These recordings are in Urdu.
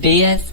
BS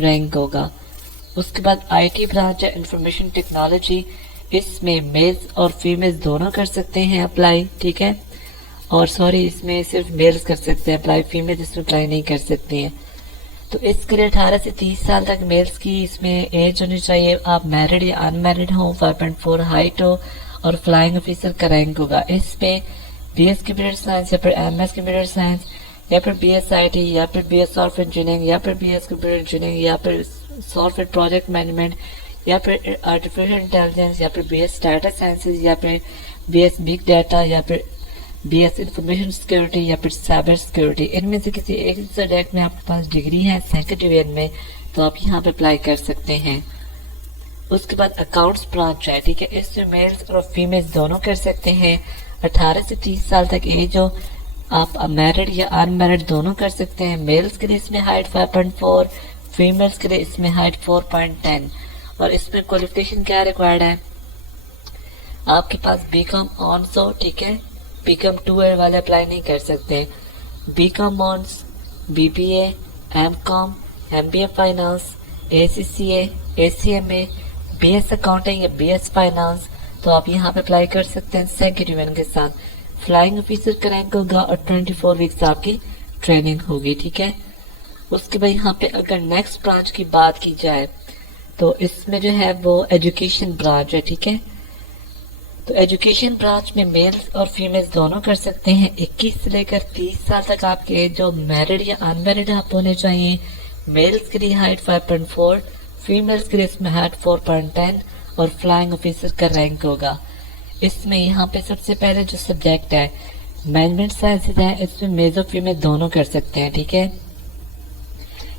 رینک ہوگا. اس کے بعد آئی ٹی برانچ ہے انفارمیشن ٹیکنالوجی. اس میں میلز اور فیمیلز دونوں کر سکتے ہیں اپلائی. ٹھیک ہے, اور سوری اس میں صرف میلز کر سکتے ہیں اپلائی, فیمیل اس میں اپلائی نہیں کر سکتی ہیں. تو اس کے لیے 18 سے 30 سال تک میلز کی اس میں ایج ہونی چاہیے. آپ میرڈ یا ان میرڈ ہوں, 5.4 ہائٹ ہو اور فلائنگ آفیسر کا رینک ہوگا. اس میں بی ایس کمپیوٹر سائنس یا پھر ایم ایس کمپیوٹر سائنس یا پھر بی ایس آئی ٹی یا پھر B S soft ware engineering یا پھر بی ایس کمپیوٹر انجینئرنگ یا پھر سافٹ ویئر پروجیکٹ مینجمنٹ یا پھر آرٹیفیشل انٹیلیجنس یا پھر بی ایس ڈیٹا سائنسز یا پھر بی ایس بگ ڈیٹا یا پھر بی ایس انفارمیشن سیکورٹی یا پھر سائبر سیکورٹی. ان میں سے کسی ایک سبجیکٹ میں آپ کے پاس ڈگری ہے سیکنڈ ڈویژن میں تو آپ یہاں پہ اپلائی کر سکتے ہیں. اس کے بعد اکاؤنٹس برانچ ہے. ٹھیک ہے, اس میں میلز اور فیمیلز دونوں کر سکتے ہیں. 18 سے 30 سال تک ایج ہو, آپ میرڈ یا ان میرڈ دونوں کر سکتے ہیں. میلز کے لیے اس میں ہائٹ 5.4, فیمیلز کے لیے اس میں ہائٹ 4.10. اور اس میں کوالیفیکیشن کیا ریکوائرڈ ہے, آپ کے پاس بی کام آنس ہو. ٹھیک ہے, بی کام 2 والے اپلائی نہیں کر سکتے. B com hons, B B A, M com, M B A finance, A C C A, A C M A, B S accounting یا بی ایس فائنانس تو آپ یہاں پہ اپلائی کر سکتے ہیں سیکنڈ ڈویژن کے ساتھ. فلائنگ آفیسر کا رینک ہوگا اور 24 ویکس آپ کی ٹریننگ ہوگی. ٹھیک ہے, اس کے بعد یہاں پہ اگر نیکسٹ برانچ کی بات کی جائے تو اس میں جو ہے وہ ایجوکیشن برانچ ہے. ٹھیک ہے, تو ایجوکیشن برانچ میں میلز اور فیمیلز دونوں کر سکتے ہیں. 21 سے لے کر 30 سال تک آپ کے جو میرڈ یا ان میرڈ آپ ہونے چاہیے. میلز کے لیے ہائٹ 5.4, فیمیلز کے لیے اس میں ہائٹ 4.10 اور فلائنگ آفیسر کا رینک ہوگا. اس میں یہاں پہ سب سے پہلے جو سبجیکٹ ہے مینجمنٹ سائنسز ہے, اس میں میل اور فیمیل دونوں کر سکتے ہیں. ٹھیک ہے,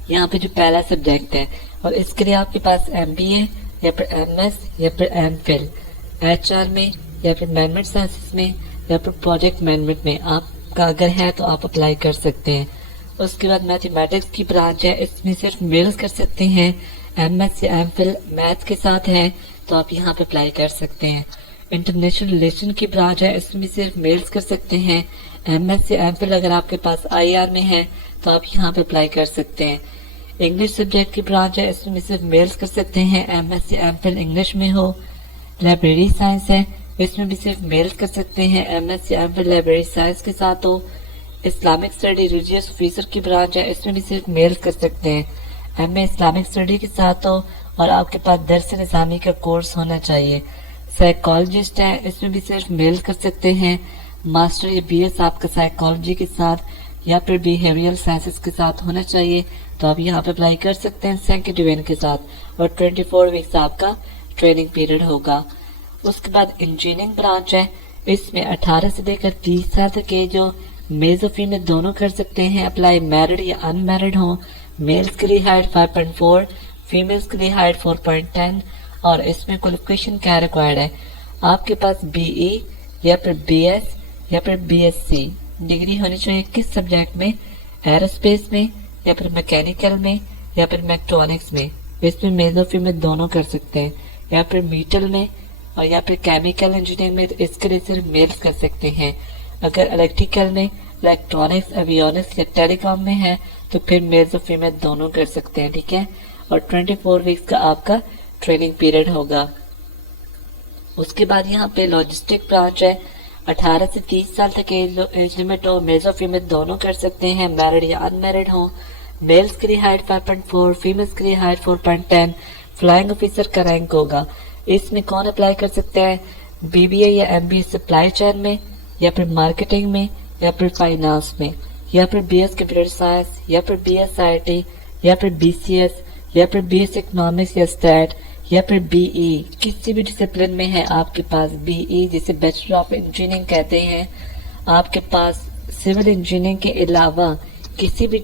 یہاں پہ جو پہلا سبجیکٹ ہے اور اس کے لیے آپ کے پاس ایم بی اے یا پھر ایم ایس یا پھر ایم فل ایچ آر میں یا پھر مینجمنٹ سائنسز میں یا پھر پروجیکٹ مینجمنٹ میں آپ کا اگر ہے تو آپ اپلائی کر سکتے ہیں. اس کے بعد میتھمیٹکس کی برانچ ہے, اس میں صرف میلز کر سکتے ہیں. ایم ایس یا ایم فل میتھ کے ساتھ ہے تو آپ یہاں پہ اپلائی کر سکتے ہیں. انٹرنیشنل ریلیشن کی برانچ ہے, اس میں صرف میلز کر سکتے ہیں. ایم ایس یا ایم فل اگر آپ کے پاس آئی آر میں ہے تو آپ یہاں پہ اپلائی کر سکتے ہیں. انگلش سبجیکٹ کی برانچ ہے, اس میں صرف میلز کر سکتے ہیں. ایم ایس یا ایم فل انگلش میں ہو. لائبریری سائنس ہے, اس میں بھی صرف میلز کر سکتے ہیں. ایم ایس یا ایم فل لائبریری سائنس کے ساتھ ہو. اسلامک اسٹڈی ریلیجیس آفیسر کی برانچ ہے, اس میں بھی صرف میلز کر سکتے ہیں. ایم اے اسلامک اسٹڈی کے ساتھ ہو اور آپ کے پاس درس نظامی کا کورس ہونا چاہیے. سائیکالوجسٹ ہے, اس میں بھی صرف میلز کر سکتے ہیں. ماسٹر یا بی ایس آپ کا سائیکالوجی کے ساتھ یا پھر بیہیویئرل سائنسز کے ساتھ ہونا چاہیے تو آپ یہاں پہ اپلائی کر سکتے ہیں سیکنڈ ڈویژن کے ساتھ اور 24 ویکس آپ کا ٹریننگ پیریڈ ہوگا. اس کے بعد انجینئرنگ برانچ ہے, اس میں 18 سے لے کر 30 سال تک کے جو میلز اور فیمیل دونوں کر سکتے ہیں اپلائی, میرڈ یا ان میرڈ ہوں. میلز کے لیے ہائٹ 5.4, فیمیلز کے لیے ہائٹ 4.10 اور اس میں کوالیفیکیشن کیا ریکوائرڈ ہے, آپ کے پاس بی ای یا پھر بی ایس یا پھر بی ایس سی ڈگری ہونی چاہیے. کس سبجیکٹ میں, ایروسپیس میں یا پھر میکینیکل میں یا پھر الیکٹرانکس میں. اس میں میل اور فیمیل دونوں کر سکتے ہیں. یا پھر میٹل میں اور یا پھر کیمیکل انجینئرنگ میں تو اس کے لیے صرف میلز کر سکتے ہیں. اگر الیکٹریکل میں, الیکٹرانکس, ایویونکس یا ٹیلی کام میں ہے تو پھر میلز اور فیمیل دونوں کر سکتے ہیں. ٹھیک ہے, اور 24 ویکس کا آپ کا ٹریننگ پیریڈ ہوگا. اس کے بعد یہاں پہ لاجسٹک برانچ ہے, 18 سے 30 سال تک ایج لمٹ ہو. میلز اور فیمیل دونوں کر سکتے ہیں, میرڈ یا ان میرڈ ہوں. میلز کے لیے ہائٹ 5.4, فیمیلز کے لیے ہائٹ 4.10. فلائنگ آفیسر کا رینک ہوگا. اس میں کون اپلائی کر سکتے ہیں, بی بی اے یا M B A supply chain میں یا پھر مارکیٹنگ میں یا پھر فائنانس میں یا پھر بی ایس کمپیوٹر سائنس یا پھر بی ایس آئی ٹی یا پھر بی سی ایس یا پھر بی ایس اکنامکس یا اسٹیٹ یا پھر بی ای. کسی بھی ڈسپلن میں ہے آپ کے پاس بی ای جسے بیچلر آف انجینئرنگ کہتے ہیں. آپ کے پاس سول انجینئرنگ کے علاوہ کسی بھی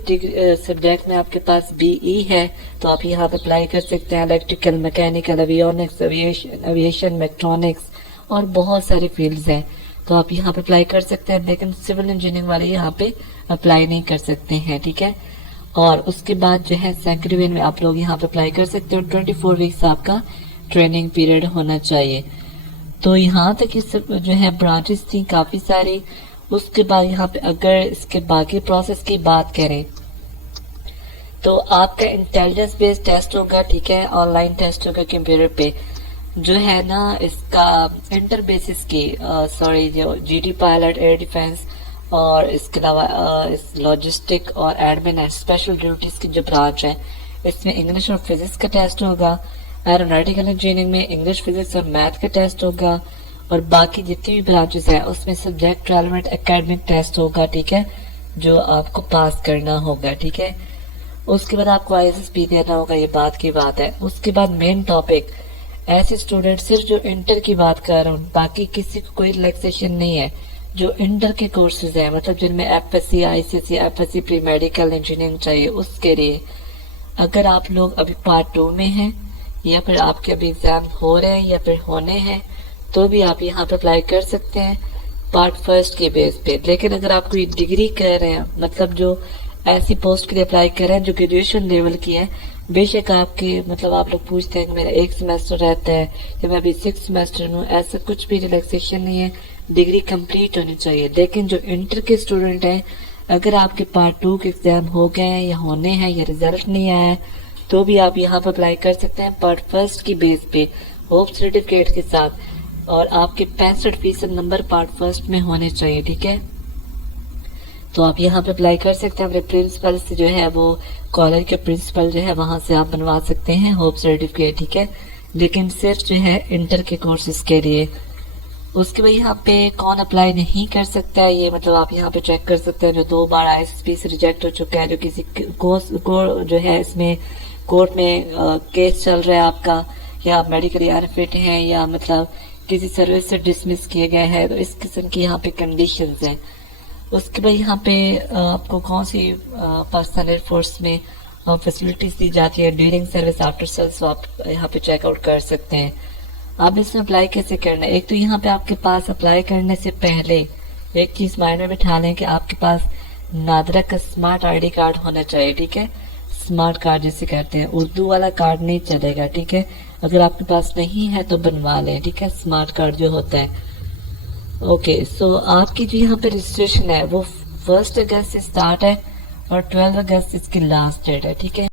سبجیکٹ میں آپ کے پاس بی ای ہے تو آپ یہاں پہ اپلائی کر سکتے ہیں. الیکٹریکل, میکینیکل, ایویونکس, ایویشن, میکٹرونکس اور بہت سارے فیلڈز ہیں تو آپ یہاں پہ اپلائی کر سکتے ہیں. لیکن سول انجینئرنگ والے یہاں پہ اپلائی نہیں کر سکتے ہیں. ٹھیک ہے, اور اس کے بعد جو ہے سیکنڈ ڈویژن میں آپ لوگ یہاں پہ اپلائی کر سکتے ہیں. 24 ویکس آپ کا ٹریننگ پیریڈ ہونا چاہیے. تو یہاں تک یہ سب جو ہے برانچز تھیں کافی ساری. اس کے بعد یہاں پہ اگر اس کے باقی پروسیس کی بات کریں تو آپ کا انٹیلیجنس بیسڈ ٹیسٹ ہوگا، ٹھیک ہے، آن لائن ٹیسٹ ہوگا کمپیوٹر پہ، جو ہے نا اس کا انٹر بیسس کی جو G D pilot, air defence اور اس کے علاوہ لاجسٹک اور ایڈمن اینڈ اسپیشل ڈیوٹیز کی جو برانچ ہے، اس میں انگلش اور فزکس کا ٹیسٹ ہوگا، ایروناٹیکل انجینئرنگ میں انگلش، فزکس اور میتھ کا ٹیسٹ ہوگا، اور باقی جتنی بھی برانچز ہیں اس میں سبجیکٹ ریلیونٹ اکیڈمک ٹیسٹ ہوگا، ٹھیک ہے، جو آپ کو پاس کرنا ہوگا، ٹھیک ہے۔ اس کے بعد آپ کو آئی ایس بھی دینا ہوگا، یہ بات کی بات ہے۔ اس کے بعد مین ٹاپک، ایسے اسٹوڈنٹ صرف جو انٹر کی بات کر رہا ہوں، باقی کسی کو کوئی ریلیکسیشن نہیں ہے، جو انٹر کے کورسز ہیں، مطلب جن میں F S C, I C C, F S C pre medical engineering چاہیے، اس کے لیے اگر آپ لوگ ابھی پارٹ 2 میں ہیں یا پھر آپ کے ابھی ایگزام ہو رہے ہیں یا پھر ہونے ہیں، تو بھی آپ یہاں پہ اپلائی کر سکتے ہیں پارٹ 1 کے بیس پہ۔ لیکن اگر آپ کوئی ڈگری کر رہے ہیں، مطلب جو ایسی پوسٹ کے لیے اپلائی کر رہے ہیں جو گریجویشن لیول کی ہے، بے شک آپ کے مطلب آپ لوگ پوچھتے ہیں کہ میرا 1 سیمیسٹر رہتا ہے یا میں ابھی 6 سیمیسٹر ہوں، ایسا کچھ بھی ریلیکسیشن نہیں ہے، ڈگری کمپلیٹ ہونی چاہیے۔ لیکن جو انٹر کے اسٹوڈنٹ ہیں، اگر آپ کے پارٹ 2 کے ایگزام ہو گئے ہیں یا ہونے ہیں یا ریزلٹ نہیں آیا ہے، تو بھی آپ یہاں پہ اپلائی کر سکتے ہیں پارٹ 1 کی بیس پہ ہوپ سرٹیفکیٹ کے ساتھ، اور آپ کے 65% نمبر پارٹ 1 میں ہونے چاہیے، ٹھیک ہے۔ تو آپ یہاں پہ اپلائی کر سکتے ہیں، اپنے پرنسپل سے جو ہے وہ کالج کے پرنسپل جو ہے وہاں سے آپ بنوا سکتے ہیں ہوپ سرٹیفکیٹ، ٹھیک ہے، لیکن صرف جو ہے انٹر کے کورسز کے لیے۔ اس کے بعد یہاں پہ کون اپلائی نہیں کر سکتا ہے، یہ مطلب آپ یہاں پہ چیک کر سکتے ہیں، جو 2 بار آئی ایس پی سے ریجیکٹ ہو چکا ہے، جو کسی جو ہے اس میں کورٹ میں کیس چل رہا ہے آپ کا، یا آپ میڈیکلی انفٹ ہیں یا مطلب کسی سروس سے ڈسمس کیے گئے ہیں، تو اس قسم کی یہاں پہ کنڈیشنز ہیں۔ اس کے بعد یہاں پہ آپ کو کون سی پاکستان ایئر فورس میں فیسلٹیز دی جاتی ہے ڈیورنگ سروس، آفٹر سروس، آپ یہاں پہ چیک آؤٹ کر سکتے ہیں۔ اب اس میں اپلائی کیسے کرنا ہے، ایک تو یہاں پہ آپ کے پاس اپلائی کرنے سے پہلے ایک چیز مائنڈ میں بٹھا لیں کہ آپ کے پاس نادرا کا اسمارٹ آئی ڈی کارڈ ہونا چاہیے، ٹھیک ہے، اسمارٹ کارڈ جسے کہتے ہیں، اردو والا کارڈ نہیں چلے گا، ٹھیک ہے، اگر آپ کے پاس نہیں ہے تو بنوا لیں، ٹھیک ہے، اسمارٹ کارڈ جو ہوتا ہے۔ اوکے، سو آپ کی جو یہاں پہ رجسٹریشن ہے وہ 1 اگست سے سٹارٹ ہے اور 12 اگست اس کی لاسٹ ڈیٹ ہے، ٹھیک ہے۔